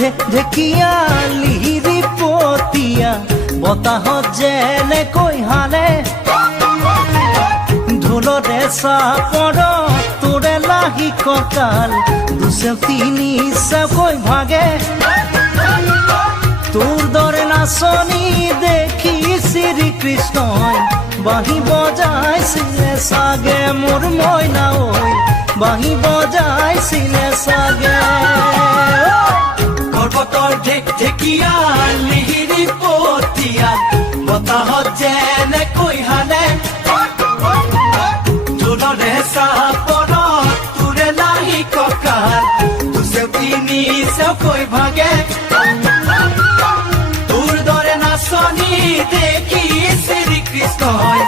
ঢেকিয়া লিহিৰি পতিয়া বতাহত যেনেকৈ হালে ঢোলৰে চাপৰ তোৰে লাহি কঁকাল দুচেও তিনি চেওকৈ ভাগে তোৰ দৰে নাচনি দেখি শ্ৰীকৃষ্ণই বাঁহী বজাইছিলে চাগে মোৰ মইনা ঐ বাঁহী বজাইছিলে চাগে পৰ্বতৰ ঢেকিয়া লিহিৰি পতিয়া বতাহত যেনেকৈ হালে ঢোলৰে চাপৰত তোৰে লাহি কঁকাল দুচেও তিনি চেওকৈ ভাগে তোৰ দৰে নাচনি দেখি শ্ৰীকৃষ্ণই